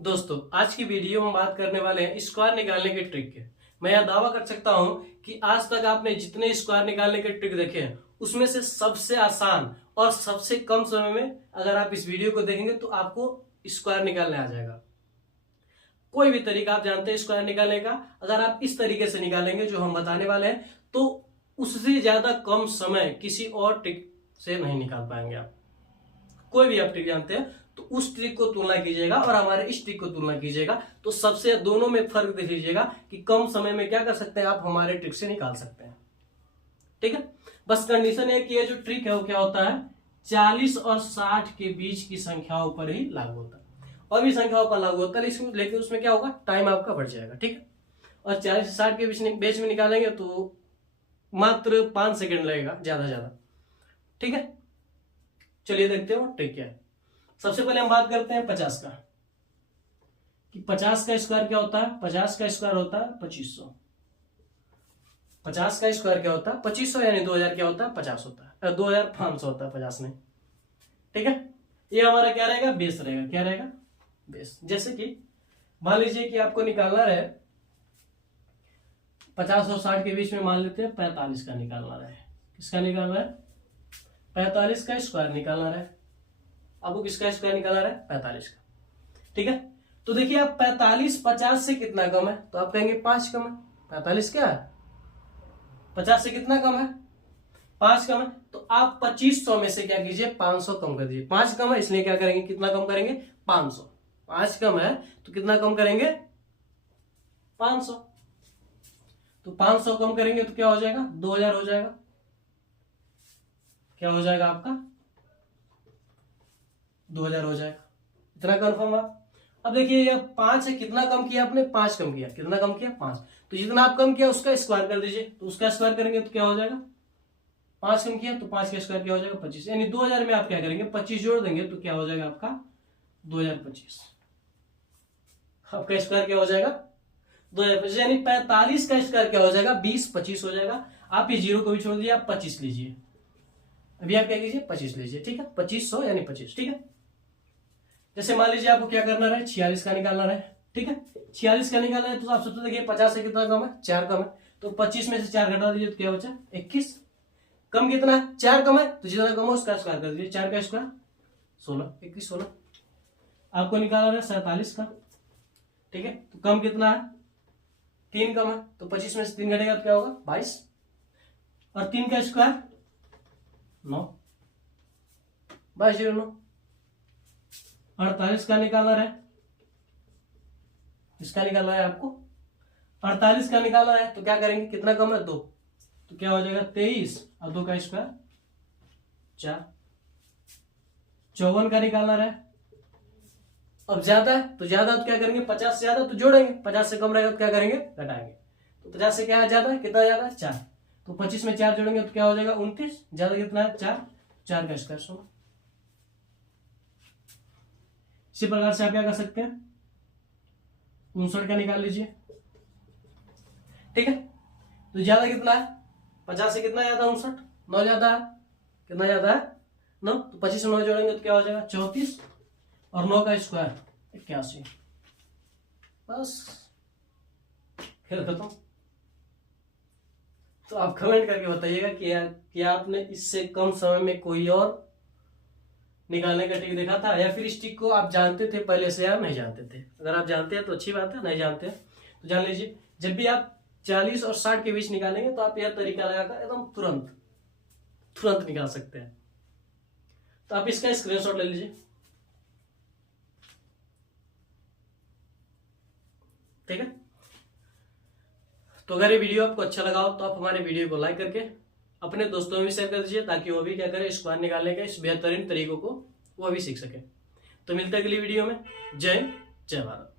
दोस्तों, आज की वीडियो में बात करने वाले हैं स्क्वायर निकालने के ट्रिक के। मैं यह दावा कर सकता हूं कि आज तक आपने जितने स्क्वायर निकालने के ट्रिक देखे हैं उसमें से सबसे आसान और सबसे कम समय में अगर आप इस वीडियो को देखेंगे तो आपको स्क्वायर निकालने आ जाएगा। कोई भी तरीका आप जानते हैं स्क्वायर निकालने का, अगर आप इस तरीके से निकालेंगे जो हम बताने वाले हैं तो उससे ज्यादा कम समय किसी और ट्रिक से नहीं निकाल पाएंगे आप। कोई भी आप ट्रिक जानते हैं तो उस ट्रिक को तुलना कीजिएगा और हमारे इस ट्रिक को तुलना कीजिएगा तो सबसे दोनों में फर्क देख लीजिएगा कि कम समय में क्या कर सकते हैं आप हमारे ट्रिक से निकाल सकते हैं। ठीक है, बस कंडीशन है कि ये जो ट्रिक है वो क्या होता है 40 और 60 के बीच की संख्याओं पर ही लागू होता है। और भी संख्याओं पर लागू होता है लेकिन उसमें क्या होगा टाइम आपका बढ़ जाएगा। ठीक है, और 40 से 60 के बीच में निकालेंगे तो मात्र 5 सेकेंड लगेगा ज्यादा ज्यादा। ठीक है, चलिए देखते हो ट्रिक क्या है। सबसे पहले हम बात करते हैं 50 का कि 50 का स्क्वायर क्या होता है। 50 का स्क्वायर होता है 2500। 50 का स्क्वायर क्या होता है 2500 यानी 2000 क्या होता है 50 होता है 2500 होता है 50 नहीं। ठीक है, ये हमारा क्या रहेगा बेस रहेगा। क्या रहेगा बेस। जैसे कि मान लीजिए कि आपको निकालना रहे 50 और 60 के बीच में, मान लेते हैं 45 का निकालना रहे। किसका निकालना है 45 का स्क्वायर निकालना रहे। आपको किसका स्क्वायर निकालना रहे 45 का। ठीक है, तो देखिए आप 45 50 से कितना कम है तो आप कहेंगे 5 कम है। 45 क्या है 50 से कितना कम है 5 कम है। तो आप 2500 में से क्या कीजिए 500 कम कर दीजिए। 5 कम है इसलिए क्या करेंगे कितना कम करेंगे 500। 5 कम है तो कितना कम करेंगे 500। तो 500 कम करेंगे तो क्या हो जाएगा 2000 हो जाएगा। क्या हो जाएगा आपका 2000 हो जाएगा। इतना कंफर्म है। अब देखिए ये 5 है, कितना कम किया आपने 5 कम किया। कितना कम किया 5। तो जितना आप कम किया उसका स्क्वायर कर दीजिए। तो उसका स्क्वायर करेंगे तो क्या हो जाएगा 5 कम किया तो 5 का स्क्वायर क्या हो जाएगा 25 यानी 2000 में आप क्या करेंगे 25 जोड़ देंगे तो क्या हो जाएगा आपका 2025। आपका स्क्वायर क्या हो जाएगा 2025 यानी 45 का स्क्वायर क्या हो जाएगा 20 25 हो जाएगा। आप ये जीरो को भी छोड़ दिए आप 25 लीजिए। अभी आप क्या कीजिए 25 लीजिए। ठीक है 2500 यानी 25। ठीक है, जैसे मान लीजिए आपको क्या करना है 46 का निकालना है। ठीक है, 46 का निकालना है तो आप सबसे देखिए 50 से कितना कम है 4 कम है। तो 25 में से 4 घटा दीजिए तो क्या बचा 21। कम कितना है 4 कम है तो जितना कम हो उसका स्क्वायर कर दीजिए। 4 का स्क्वायर 16 21 16। आपको निकालना है 47 का। ठीक है, तो कम कितना है 3 कम है तो 25 में से 3 घटेगा तो क्या होगा 22। और 3 का स्क्वायर 9 22 9। 48 का निकालना है। इसका निकालना है आपको 48 का निकालना है तो क्या करेंगे कितना कम है 2 तो क्या हो जाएगा 23 और 2 का स्क्वायर 4। 54 का निकालना है। अब ज्यादा है तो ज्यादा तो क्या करेंगे 50 से ज्यादा तो जोड़ेंगे, 50 से कम रहेगा तो क्या करेंगे घटाएंगे। तो 50 से क्या है ज्यादा है कितना ज्यादा है 4। तो 25 में 4 जोड़ेंगे तो क्या हो जाएगा 29। ज्यादा कितना है 4 4 का स्क्वायर 16। इसी प्रकार से आप क्या कर सकते हैं 59 का निकाल लीजिए। ठीक है, तो ज्यादा कितना है 50 से कितना ज्यादा 59 9 ज्यादा है। कितना ज्यादा है 9। तो 25 में 9 जोड़ेंगे तो क्या हो जाएगा 34 और 9 का स्क्वायर 81। बस खेल खत्म। तो आप कमेंट करके बताइएगा कि आपने इससे कम समय में कोई और निकालने का ट्रिक देखा था या फिर इस ट्रिक को आप जानते थे पहले से या नहीं जानते थे। अगर आप जानते हैं तो अच्छी बात है, नहीं जानते हैं तो जान लीजिए। जब भी आप 40 और 60 के बीच निकालेंगे तो आप यह तरीका लगाकर एकदम तुरंत निकाल सकते हैं। तो आप इसका स्क्रीनशॉट ले लीजिए। ठीक है, तो अगर ये वीडियो आपको अच्छा लगा हो तो आप हमारे वीडियो को लाइक करके अपने दोस्तों में भी शेयर कर दीजिए ताकि वो भी क्या करें स्क्वायर निकालने के इस बेहतरीन तरीकों को वो भी सीख सके। तो मिलते हैं अगली वीडियो में। जय हिंद जय भारत।